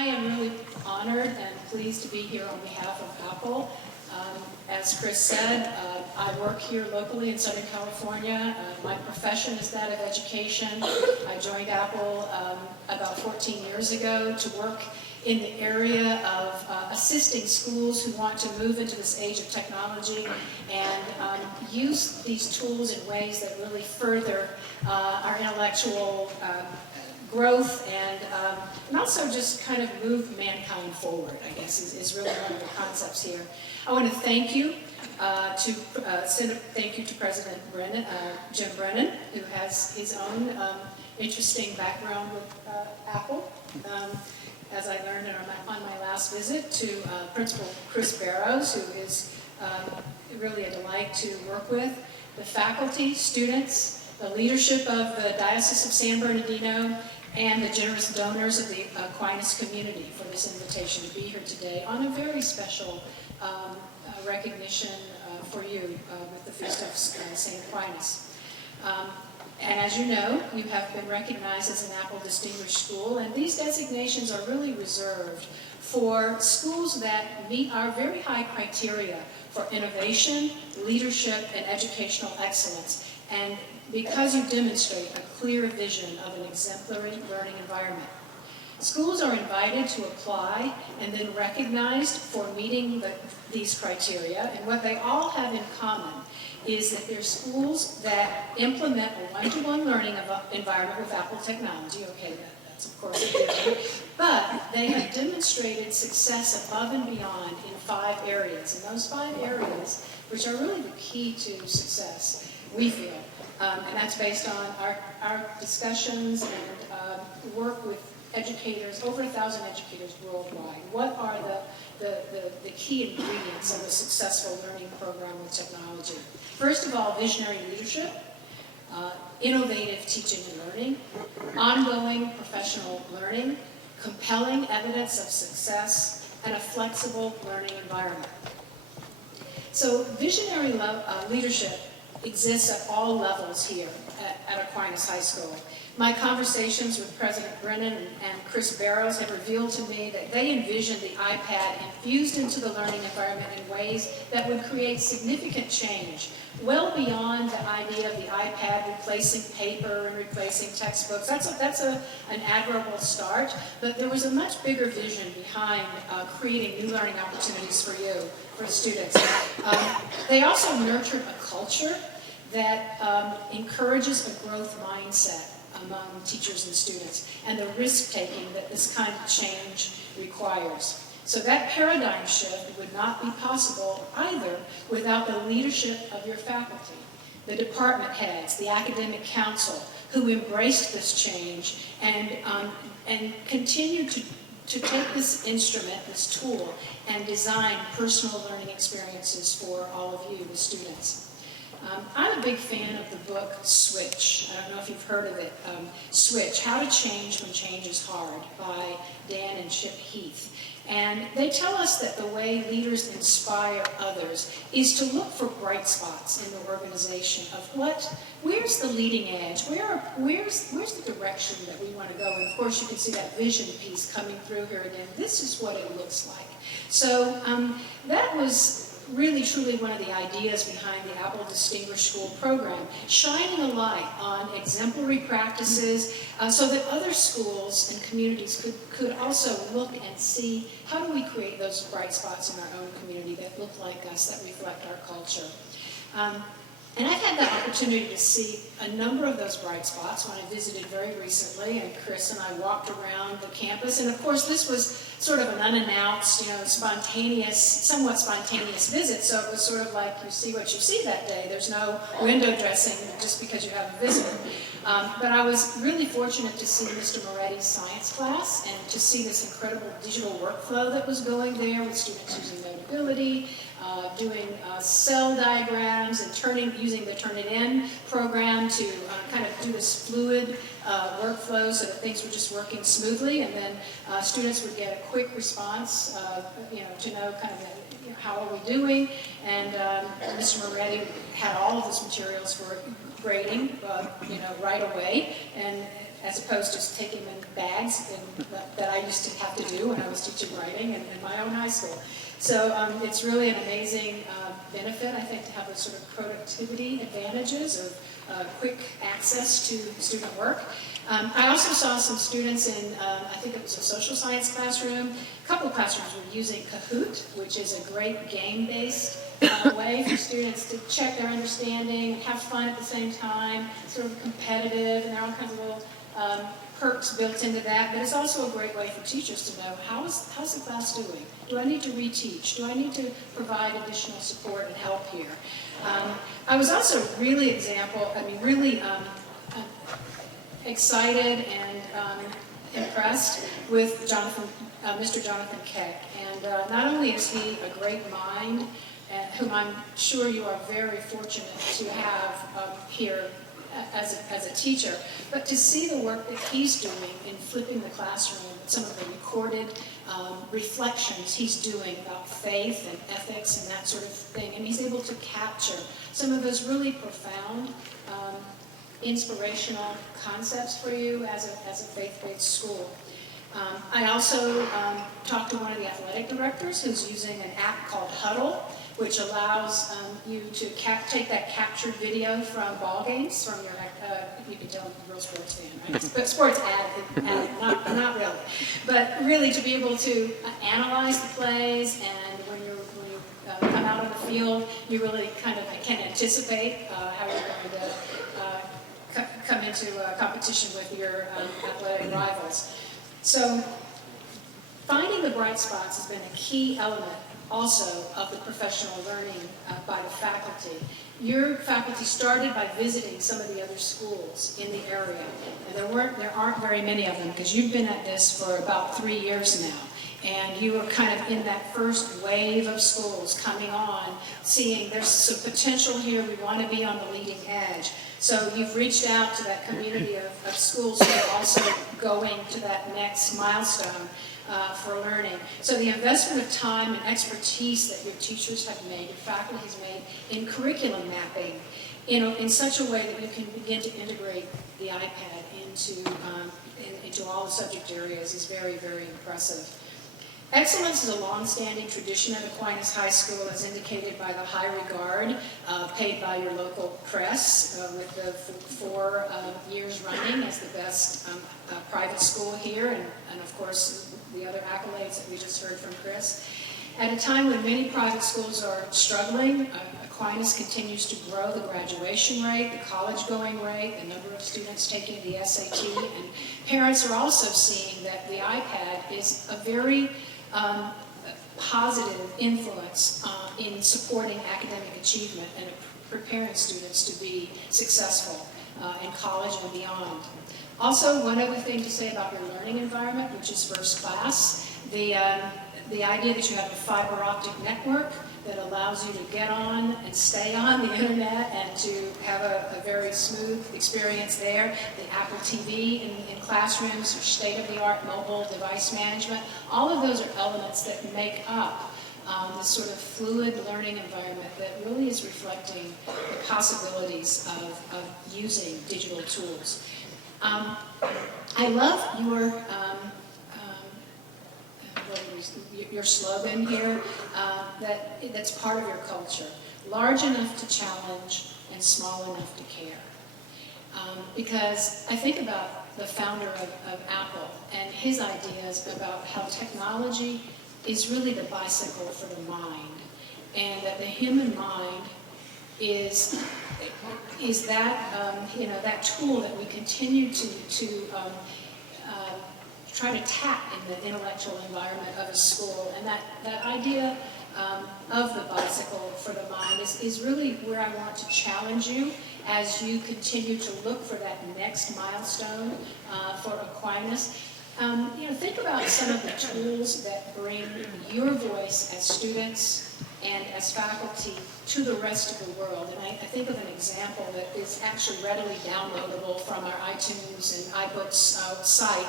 I am really honored and pleased to be here on behalf of Apple. As Chris said, I work here locally in Southern California. My profession is that of education. I joined Apple about 14 years ago to work in the area of assisting schools who want to move into this age of technology and use these tools in ways that really further our intellectual growth and also just kind of move mankind forward, I guess, is really one of the concepts here. I want to thank you send a thank you to President Brennan, Jim Brennan, who has his own interesting background with Apple. As I learned on my last visit, to Principal Chris Barrows, who is really a delight to work with, the faculty, students, the leadership of the Diocese of San Bernardino, and the generous donors of the Aquinas community for this invitation to be here today on a very special recognition for you with the Feast of St. Aquinas. And as you know, you have been recognized as an Apple Distinguished School, and these designations are really reserved for schools that meet our very high criteria for innovation, leadership, and educational excellence. And because you demonstrate a clear vision of an exemplary learning environment. Schools are invited to apply and then recognized for meeting these criteria, and what they all have in common is that they're schools that implement a one-to-one learning environment with Apple technology. Okay, that's of course a given, but they have demonstrated success above and beyond in 5 areas, and those 5 areas, which are really the key to success, we feel. And that's based on our discussions and work with educators, over 1,000 educators worldwide. What are the key ingredients of a successful learning program with technology? First of all, visionary leadership, innovative teaching and learning, ongoing professional learning, compelling evidence of success, and a flexible learning environment. So visionary leadership exists at all levels here at Aquinas High School. My conversations with President Brennan and Chris Barrows have revealed to me that they envision the iPad infused into the learning environment in ways that would create significant change, well beyond the idea of the iPad replacing paper and replacing textbooks. That's an admirable start, but there was a much bigger vision behind creating new learning opportunities for you, for students. They also nurtured a culture that encourages a growth mindset among teachers and students, and the risk-taking that this kind of change requires. So that paradigm shift would not be possible either without the leadership of your faculty, the department heads, the academic council, who embraced this change and continued to take this instrument, this tool, and design personal learning experiences for all of you, the students. I'm a big fan of the book Switch. I don't know if you've heard of it. Switch, How to Change When Change is Hard, by Dan and Chip Heath. And they tell us that the way leaders inspire others is to look for bright spots in the organization of where's the leading edge, where's the direction that we want to go. And of course you can see that vision piece coming through here again. This is what it looks like. So that was really truly one of the ideas behind the Apple Distinguished School program, shining a light on exemplary practices so that other schools and communities could also look and see how do we create those bright spots in our own community that look like us, that reflect our culture. And I've had the opportunity to see a number of those bright spots when I visited very recently, and Chris and I walked around the campus. And of course, this was sort of an unannounced, somewhat spontaneous visit. So it was sort of like you see what you see that day. There's no window dressing just because you have a visitor. But I was really fortunate to see Mr. Moretti's science class and to see this incredible digital workflow that was going there with students using Notability, doing cell diagrams and using the Turnitin program to kind of do this fluid workflow so that things were just working smoothly, and then students would get a quick response, to know kind of how are we doing, and Mr. Moretti had all of those materials for grading, right away, and as opposed to just taking them in bags that I used to have to do when I was teaching writing in my own high school. So it's really an amazing benefit, I think, to have those sort of productivity advantages or quick access to student work. I also saw some students in, I think it was a social science classroom. A couple of classrooms were using Kahoot, which is a great game-based way for students to check their understanding, have fun at the same time, sort of competitive, and there are all kinds of little perks built into that. But it's also a great way for teachers to know, how's the class doing? Do I need to reteach? Do I need to provide additional support and help here? I was also really excited and impressed with Mr. Jonathan Keck. And not only is he a great mind, whom I'm sure you are very fortunate to have here as a teacher, but to see the work that he's doing in flipping the classroom, some of the recorded reflections he's doing about faith and ethics and that sort of thing, and he's able to capture some of those really profound inspirational concepts for you as a faith-based school. I also talked to one of the athletic directors who's using an app called Huddle, which allows you to take that captured video from ball games, from your, you can tell I'm a real sports fan, right? But sports ad, not really. But really to be able to analyze the plays, and when you come out on the field, you really kind of can anticipate how you're going to come into competition with your athletic rivals. So finding the bright spots has been a key element also of the professional learning by the faculty. Your faculty started by visiting some of the other schools in the area, and there aren't very many of them because you've been at this for about 3 years now. And you were kind of in that first wave of schools coming on, seeing there's some potential here, we want to be on the leading edge. So you've reached out to that community of schools who are also going to that next milestone for learning. So the investment of time and expertise that your teachers have made, your faculty has made in curriculum mapping, in such a way that you can begin to integrate the iPad into all the subject areas is very, very impressive. Excellence is a long-standing tradition at Aquinas High School, as indicated by the high regard paid by your local press, with the 4 years running as the best private school here, and of course the other accolades that we just heard from Chris. At a time when many private schools are struggling, Aquinas continues to grow the graduation rate, the college-going rate, the number of students taking the SAT, and parents are also seeing that the iPad is a very positive influence in supporting academic achievement and preparing students to be successful in college and beyond. Also, one other thing to say about your learning environment, which is first class, the idea that you have a fiber optic network that allows you to get on and stay on the internet and to have a very smooth experience there. The Apple TV in classrooms, or state-of-the-art mobile device management, all of those are elements that make up this sort of fluid learning environment that really is reflecting the possibilities of using digital tools. I love your slogan here, that's part of your culture. Large enough to challenge and small enough to care. Because I think about the founder of Apple and his ideas about how technology is really the bicycle for the mind, and that the human mind is that that tool that we continue to try to tap in the intellectual environment of a school. And that idea of the bicycle for the mind is really where I want to challenge you as you continue to look for that next milestone for Aquinas. Think about some of the tools that bring your voice as students and as faculty to the rest of the world. And I think of an example that is actually readily downloadable from our iTunes and iBooks site.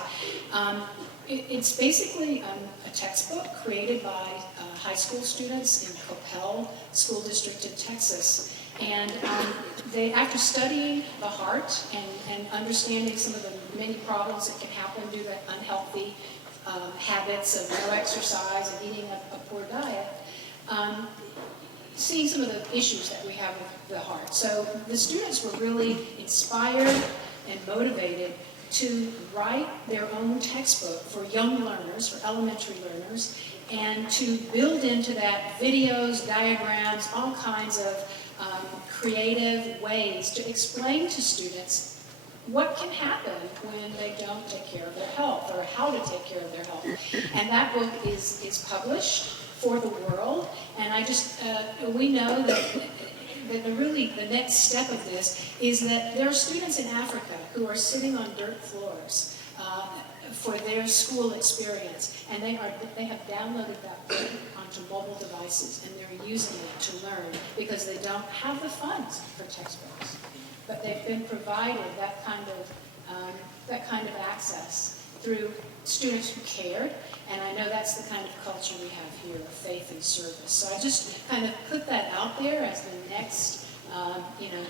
It's basically a textbook created by high school students in Coppell School District in Texas. And after studying the heart and understanding some of the many problems that can happen due to unhealthy habits of no exercise and eating a poor diet, seeing some of the issues that we have with the heart. So the students were really inspired and motivated to write their own textbook for young learners, for elementary learners, and to build into that videos, diagrams, all kinds of creative ways to explain to students what can happen when they don't take care of their health, or how to take care of their health. And that book is published for the world, and we know that really the next step of this is that there are students in Africa who are sitting on dirt floors for their school experience, and they have downloaded that book onto mobile devices, and they're using it to learn because they don't have the funds for textbooks, but they've been provided that kind of access through students who cared. And I know that's the kind of culture we have here, of faith and service. So I just kind of put that out there as the next,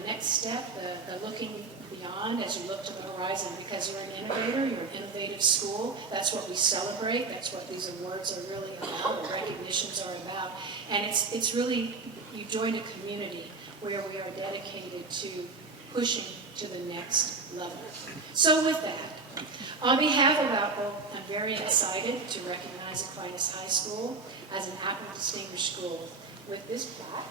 next step, the looking beyond as you look to the horizon, because you're an innovator, you're an innovative school. That's what we celebrate. That's what these awards are really about, the recognitions are about. And it's really, you join a community where we are dedicated to pushing to the next level. So with that, on behalf of Apple, I'm very excited to recognize Aquinas High School as an Apple Distinguished School with this plaque.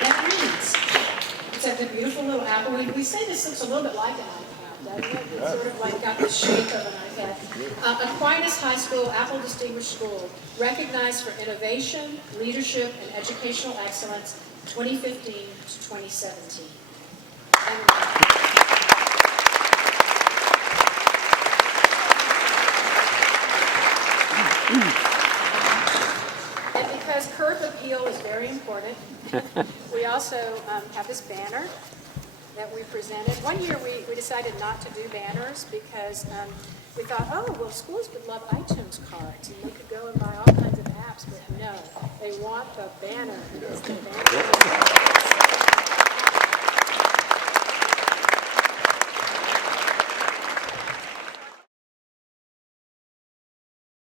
That means it's at the beautiful little apple. We say this looks a little bit like an iPad, doesn't it? It's sort of like got the shape of an iPad. Aquinas High School, Apple Distinguished School, recognized for innovation, leadership, and educational excellence, 2015 to 2017. And because curb appeal is very important, we also have this banner that we presented. One year we decided not to do banners because we thought, well, schools would love iTunes cards and they could go and buy all kinds of apps, but no, they want the banner. It's the banner.